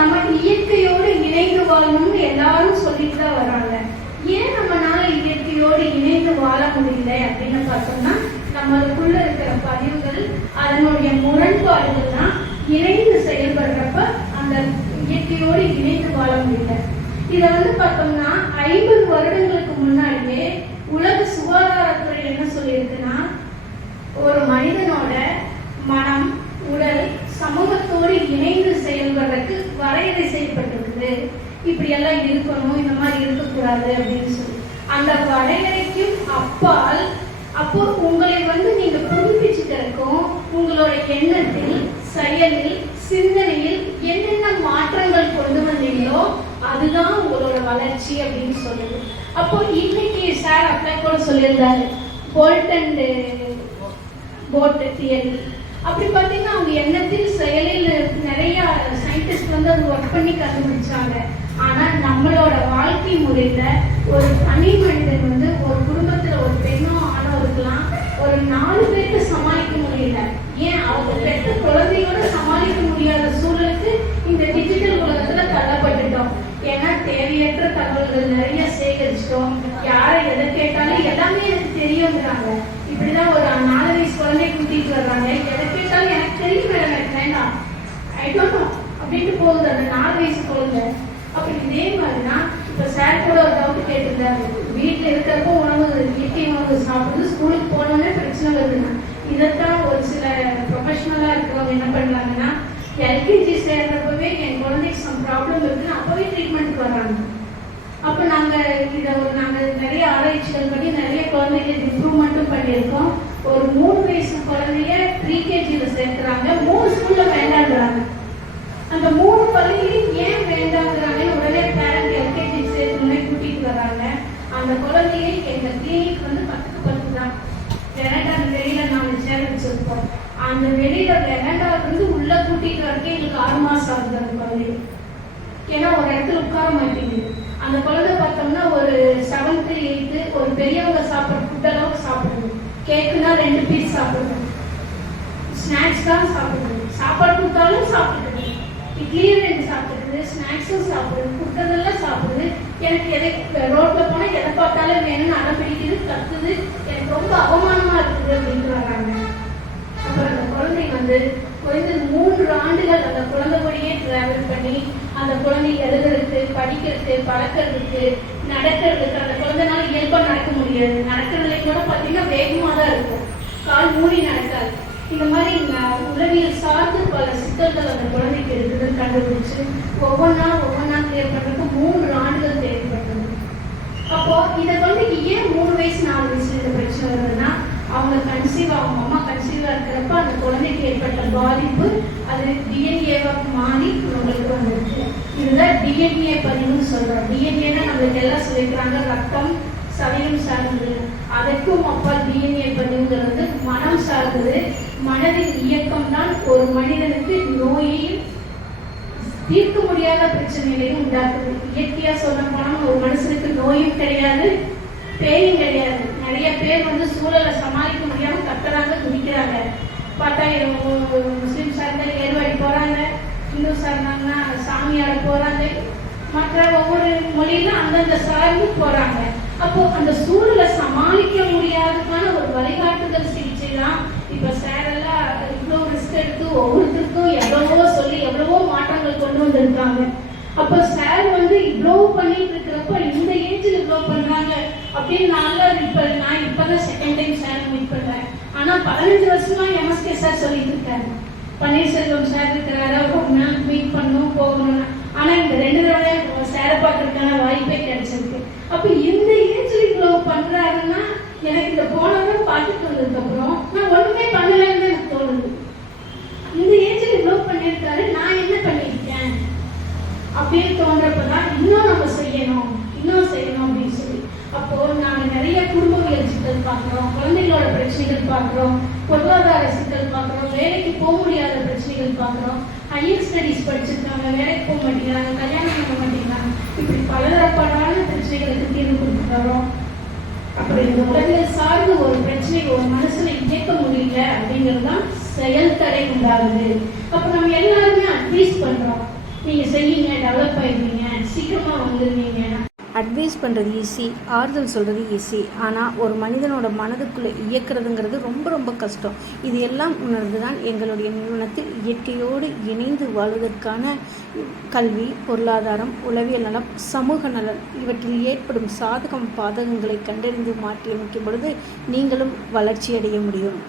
நம்ம இயற்கையோடு இணைந்து வாழணும்னு எல்லாரும் சொல்லிட்டு தான் வராங்க. ஏன் நம்மனால இயற்கையோடு இணைந்து வாழ முடியல அப்படின்னு பார்த்தோம்னா நம்மளுக்குள்ள இருக்கிற பதிவுகள் அதனுடைய முரண்பாடுகள்லாம் இணைந்து செயல்படுறப்ப அந்த இயற்கையோடு இணைந்து வாழ முடியல. இதை வந்து பார்த்தோம்னா ஐம்பது வருடங்களுக்கு முன்னாடியே உலக சுகாதாரத்துறை என்ன சொல்லியிருக்குன்னா இப்படி எல்லாம் இருக்கணும் இந்த மாதிரி இருக்கக்கூடாது அப்படின்னு சொல்லி. அந்த வரையறைக்கும் அப்பால் அப்போ உங்களை வந்து நீங்க புதுப்பிச்சுக்கிறதுக்கும் உங்களோட எண்ணத்தில் செயலில் சிந்தனையில் என்னென்ன மாற்றங்கள் கொண்டு வந்தீங்களோ அதுதான் உங்களோட வளர்ச்சி அப்படின்னு சொல்லுது. அப்போ இன்னைக்கு சார் அப்ளை கூட சொல்லியிருந்தாரு போல்ட் அண்ட் போட் தியரி அப்படி பார்த்தீங்கன்னா அவங்க எண்ணத்தில் செயலில் நிறைய சயின்டிஸ்ட் வந்து அது ஒர்க் பண்ணி கண்டுபிடிச்சாங்க. ஆனால் நம்மளோட வாழ்க்கை முறையில் ஒரு தனி மனிதன் வந்து ஒரு குடும்பத்தில் ஒரு பெண்ணோ ஆணோ இருக்கலாம். ஒரு நாலு பேருக்கு சமாளிக்க முடியல. ஏன்? அவங்க பெற்ற குழந்தையோட சமாளிக்க முடியாத சூழலுக்கு இந்த டிஜிட்டல் உலகத்தில் தள்ளப்பட்டுட்டோம். ஏன்னா தேவையற்ற தகவல்கள் நிறைய சேகரிச்சிட்டோம் யாரை எதை கேட்டாலும் எல்லாமே எனக்கு தெரியுங்கிறாங்க இப்படிதான் ஒரு நாலு வயசு குழந்தை கூட்டிட்டு வர்றாங்க எதை கேட்டாலும் எனக்கு தெரியும் மேடம் எனக்கு வேண்டாம் ஐ டோன்ட் நோ அப்படின்ட்டு போகுது. அந்த நாலு வயசு குழந்தை. அப்படி இதே மாதிரினா இப்ப சார் கூட ஒரு டவுட் கேட்டிருந்தாரு வீட்டுல இருக்கிறப்போ உணவு இயற்கை உணவு சாப்பிடுறது ஸ்கூலுக்கு போனோடனே பிரச்சனை வருதுன்னா இதைத்தான் ஒரு சில ப்ரொஃபஷனலா இருக்கிறவங்க என்ன பண்றாங்கன்னா எல்கேஜி சேர்றப்பவே என் குழந்தைக்கு சம் ப்ராப்ளம் இருக்குன்னு அப்பவே ட்ரீட்மெண்ட்டுக்கு வர்றாங்க. அப்ப நாங்க இதை ஒரு நாங்க நிறைய ஆராய்ச்சிகள் பண்ணி நிறைய குழந்தைகளுக்கு இம்ப்ரூவ்மெண்ட்டும் பண்ணியிருக்கோம். ஒரு மூணு வயசு குழந்தைய ப்ரீகேஜியில் சேர்க்குறாங்க. மூணு ஸ்கூல்ல விளையாடுறாங்க மூணு குழந்தையும் ஏன் வேண்டாங்கிறாங்க. உடனே பேரண்ட் எல்கேஜி சேர்த்துனே கூட்டிட்டு வராங்க அந்த குழந்தையை எங்க கிளினிக் வந்து பத்துக்கு பத்து தான் வெனண்டால வெளியில நாலு சேர் வச்சிருப்போம் அந்த வெளியில வெனண்டால இருந்து உள்ள கூட்டிட்டு வரக்கே எங்களுக்கு ஆறு மாசம் ஆகுது அந்த குழந்தைய ஏன்னா ஒரு இடத்துல உட்கார மாட்டேங்குது. அந்த குழந்தை பார்த்தோம்னா ஒரு செவன்த்து எயித்து ஒரு பெரியவங்க சாப்பிட்ற ஃபுட் அளவுக்கு சாப்பிடுது. கேக்குன்னா ரெண்டு பீஸ் சாப்பிடுது. ஸ்நாக்ஸ் தான் சாப்பிடுது. சாப்பாடு கொடுத்தாலும் சாப்பிடுது. இட்லியும் ரெண்டு சாப்பிடுது ஸ்நாக்ஸும் சாப்பிடுது கொடுத்ததெல்லாம் சாப்பிடுது. எனக்கு எதை ரோட்ல போனா எதை பார்த்தாலும் வேணும்னு அடம் பிடிக்குது கத்துது. எனக்கு ரொம்ப அவமானமா இருக்குது அப்படின்னு வர்றாங்க அப்புறம் அந்த குழந்தை வந்து குறைந்தது மூன்று ஆண்டுகள் அந்த குழந்தை கூடயே டிராவல் பண்ணி அந்த குழந்தை எழுதுறதுக்கு படிக்கிறதுக்கு பழக்கிறதுக்கு நடக்கிறதுக்கு அந்த குழந்தைனால இயல்பா நடக்க முடியாது. நடக்கிறதுல கூட பார்த்தீங்கன்னா வேகமாக தான் இருக்கும். கால் மூடி நடக்காது. இந்த மாதிரி உளவியல் சார்ந்து பல சிக்கல்கள் அந்த குழந்தைக்கு இருக்குதுன்னு கண்டுபிடிச்சு ஒவ்வொன்றா ஒவ்வொன்றா கிளியர் பண்றதுக்கு மூன்று ஆண்டுகள் தேவைப்பட்டது. அப்போ இந்த குழந்தைக்கு ஏன் மூணு வயசு நாலு வயசுல இந்த பிரச்சனை வருதுன்னா அவங்க கன்சீவ் அவங்க அம்மா கன்சீவா இருக்கிறப்ப அந்த குழந்தைக்கு ஏற்பட்ட பாதிப்பு அது டிஎன்ஏவாக மாறி நம்மளுக்கு வந்திருக்கு. இதுதான் டிஎன்ஏ பதிவுன்னு சொல்றோம். டிஎன்ஏனா நம்மளுக்கு எல்லாம் சொல்லிக்கிறாங்க ரத்தம் சரீரம் சார்ந்து. அதற்கும் அப்பால் டிஎன்ஏ பதிவுங்கிறது அதாவது மனதின் இயக்கம் தான் ஒரு மனிதனுக்கு நோயையும் தீர்க்க முடியாத பிரச்சனைகளையும் உண்டாக்குது. இயற்கையா சொல்ல போனா ஒரு மனுஷனுக்கு நோயும் கிடையாது பேயும் கிடையாது. நிறைய பேர் வந்து சூழலை சமாளிக்க முடியாம கத்துறாங்க துடிக்கிறாங்க பார்த்தா முஸ்லீம் சார்ந்த ஏர்வாடி போறாங்க இந்து சார்ந்தாங்கன்னா சாமியாட போறாங்க. மற்ற ஒவ்வொரு மொழியிலும் அந்தந்த சார்ந்து போறாங்க. அப்போ அந்த சூழலை சமாளிக்க முடியாததுக்கான ஒரு வழிகாட்டுதல் சிகிச்சை தான் இப்ப சார் எல்லாம் இவ்வளோ ரிஸ்க் எடுத்து ஒவ்வொருத்தருக்கும் எவ்வளவோ சொல்லி எவ்வளவோ மாற்றங்கள் கொண்டு வந்திருக்காங்க. அப்ப சார் வந்து இவ்வளோ பண்ணிட்டு இருக்கிறப்ப இந்த ஏஜ்ல இவ்வளோ பண்றாங்க அப்படின்னு நான் இப்ப நான் இப்பதான் செகண்ட் டைம் சார் மீட் பண்றேன். ஆனா பதினஞ்சு வருஷமா எம்எஸ்கே சார் சொல்லிட்டு இருக்காரு. பன்னீர்செல்வம் சார் இருக்கிறாரு ஒரு நாள் மீட் பண்ணணும் போகணும்னு. ஆனா இந்த ரெண்டு தடவை சேர பார்க்கறதுக்கான வாய்ப்பே கிடைச்சிருக்கு. அப்ப இந்த ஏஜ்ல இவ்வளவு பண்றாருன்னா எனக்கு இந்த போன தடவை பார்த்துட்டு வந்ததுக்கு அப்புறம் நான் ஒண்ணுமே பண்ணலன்னு எனக்கு தோணுது. இந்த ஏஜில் இவ்வளவு பண்ணியிருக்காரு நான் என்ன பண்ணியிருக்கேன்? அப்படின்னு தோன்றப்பதான் இன்னும் நம்ம செய்யணும் இன்னும் செய்யணும் அப்படின்னு சொல்லி. அப்போ நாங்க நிறைய குடும்பவியல் சிக்கல் பார்க்குறோம் குழந்தைகளோட பிரச்சனைகள் பார்க்குறோம் பொருளாதார சிக்கல் பார்க்குறோம் வேலைக்கு போக முடியாத பிரச்சனைகள் பார்க்குறோம். ஹையர் ஸ்டடீஸ் படிச்சிருக்காங்க வேலைக்கு போக மாட்டேங்கிறாங்க கல்யாணம் பண்ண மாட்டேங்கிறாங்க. இப்படி பலதரப்படான பிரச்சனைகளுக்கு அப்படி இந்த சார்ந்து ஒரு பிரச்சனை ஒரு மனசுல கேட்க முடியல அப்படிங்கிறது தான் செயல் தடை உண்டாகுது. அப்ப நம்ம எல்லாருமே அட்வைஸ் பண்றோம். நீங்கள் செய்யுங்க டெவலப் ஆயிடுவீங்க சீக்கிரமாக வந்துடுவீங்க அட்வைஸ் பண்ணுறது ஈஸி ஆறுதல் சொல்கிறது ஈஸி ஆனால் ஒரு மனிதனோட மனதுக்குள்ளே இயக்கிறதுங்கிறது ரொம்ப ரொம்ப கஷ்டம். இது எல்லாம் உணர்ந்து தான் எங்களுடைய நிறுவனத்தில் இயற்கையோடு இணைந்து வாழ்வதற்கான கல்வி பொருளாதாரம் உளவியல் நலம் சமூக நலன் இவற்றில் ஏற்படும் சாதகம் பாதகங்களை கண்டறிந்து மாற்றியமைக்கும் பொழுது நீங்களும் வளர்ச்சியடைய முடியும்.